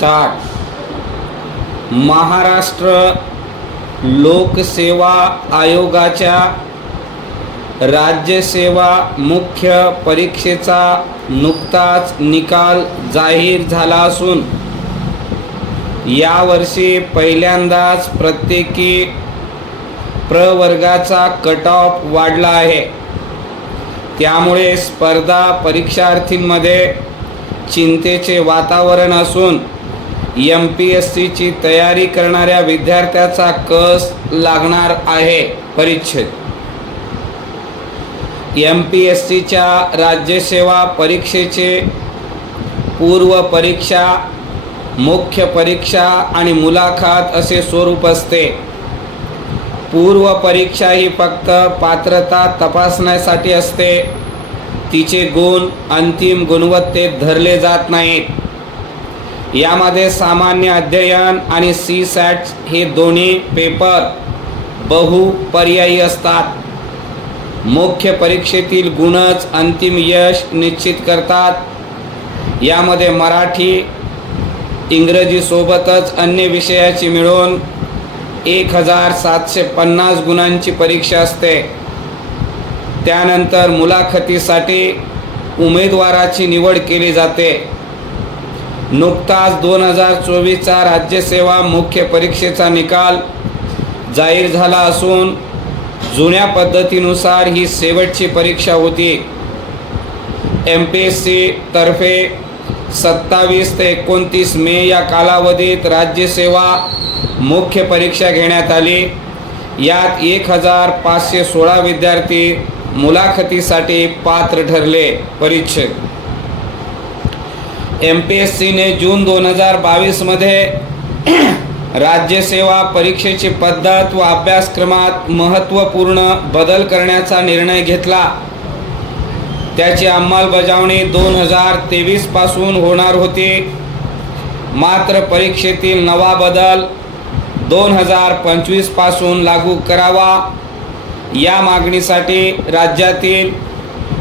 Start. Maharashtra लोकसेवा आयोगाच्या राज्यसेवा मुख्य परीक्षेचा नुकताच निकाल जाहीर झाला असून यावर्षी पहिल्यांदाच प्रत्येकी प्रवर्गाचा कट ऑफ वाढला आहे। त्यामुळे स्पर्धा परीक्षार्थींमध्ये चिंतेचे वातावरण असून MPSCची तयारी करणाऱ्या विद्यार्थ्याचा कस लागणार आहे। परिच्छेद MPSCच्या राज्यसेवा परीक्षेचे पूर्व परीक्षा, मुख्य परीक्षा आणि मुलाखत असे स्वरूप असते। पूर्व परीक्षा ही फक्त पात्रता तपासण्यासाठी असते। तिचे गुण अंतिम गुणवत्तेत धरले जात नाहीत। यामध्ये सामान्य अध्ययन आणि CSAT हे दोन्ही पेपर बहुपर्यायी असतात। मुख्य परीक्षेतील गुणच अंतिम यश निश्चित करतात। यामध्ये मराठी, इंग्रजी सोबतच अन्य विषयाची मिळून 1750 गुणांची परीक्षा असते। त्यानंतर मुलाखतीसाठी उमेदवाराची निवड केली जाते। नुकताच 2024चा राज्यसेवा मुख्य परीक्षेचा निकाल जाहीर झाला असून जुन्या पद्धतीनुसार ही शेवटची परीक्षा होती। MPSC तर्फे 27 ते 29 मे या कालावधीत राज्यसेवा मुख्य परीक्षा घेण्यात आली। यात 1516 विद्यार्थी मुलाखतीसाठी पात्र ठरले। परिच्छेद MPSCने जून 2022 मध्ये राज्यसेवा परीक्षेची पद्धत व अभ्यासक्रमात महत्त्वपूर्ण बदल करण्याचा निर्णय घेतला। त्याची अंमलबजावणी 2023 पासून होणार होती। मात्र परीक्षेतील नवा बदल 2025 पासून लागू करावा या मागणीसाठी राज्यातील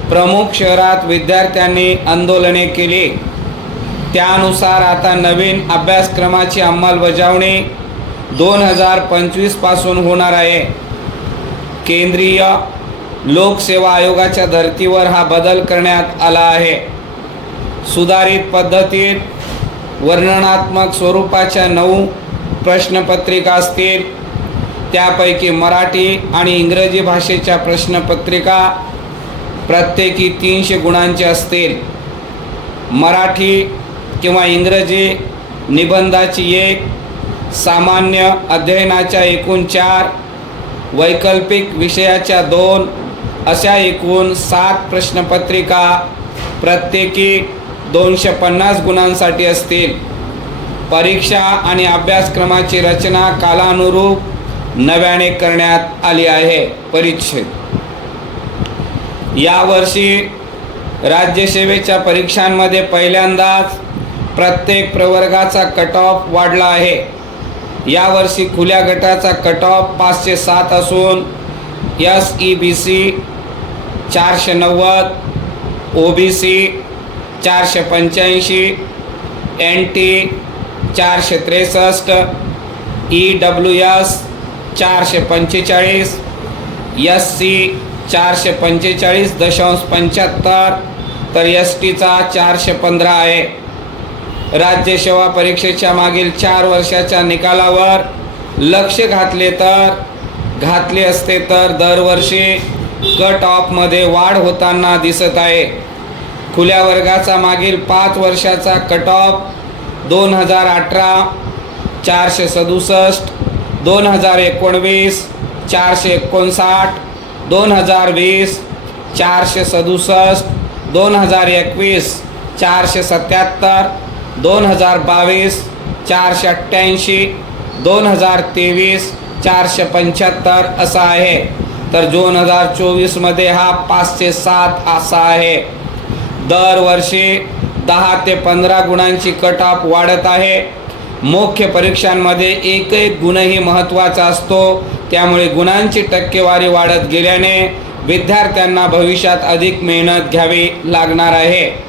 प्रमुख शहरात विद्यार्थ्यांनी आंदोलने केली। त्यानुसार आता नवीन अभ्यासक्रमाची अंमलबजावणी 2025 पासून होणार आहे। केंद्रीय लोकसेवा आयोगाच्या धर्तीवर हा बदल करण्यात आला आहे। सुधारित पद्धतीत वर्णनात्मक स्वरूपाच्या 9 प्रश्नपत्रिका असतील। त्यापैकी मराठी आणि इंग्रजी भाषेच्या प्रश्नपत्रिका प्रत्येकी 300 गुणांचे असतील। मराठी किंवा इंग्रजी निबंधाची 1, सामान्य अध्ययनाच्या एकूण 4, वैकल्पिक विषयाच्या 2 अशा एकूण 7 प्रश्नपत्रिका प्रत्येकी 250 गुणांसाठी असतील। परीक्षा आणि अभ्यासक्रमाची रचना कालानुरूप नव्याने करण्यात आली आहे। परिच्छेद यावर्षी राज्यसेवेच्या परीक्षांमध्ये पहिल्यांदाच प्रत्येक प्रवर्गाचा कट ऑफ वाढला आहे। यावर्षी खुल्या गटाचा कट ऑफ 507 असून SEBC 490, OBC 485, NT 463, EWS 445, SC 445.75 तर STचा 415 आहे। राज्यसेवा परीक्षेच्या मागील 4 वर्षाच्या निकालावर लक्ष घातले असते तर दरवर्षी कट ऑफमध्ये वाढ होताना दिसत आहे। खुल्या वर्गाचा मागील 5 वर्षाचा कट ऑफ 2018 467, 2019 459, 2020 467, 2021 477, 2022 488, 2023 475 असा आहे। तर 2024 मध्ये हा 507 असा आहे। दरवर्षी 10 ते 15 गुणांची कट ऑफ वाढत आहे। मुख्य परीक्षांमध्ये एक गुणही महत्त्वाचा असतो। त्यामुळे गुणांची टक्केवारी वाढत गेल्याने विद्यार्थ्यांना भविष्यात अधिक मेहनत घ्यावी लागणार आहे।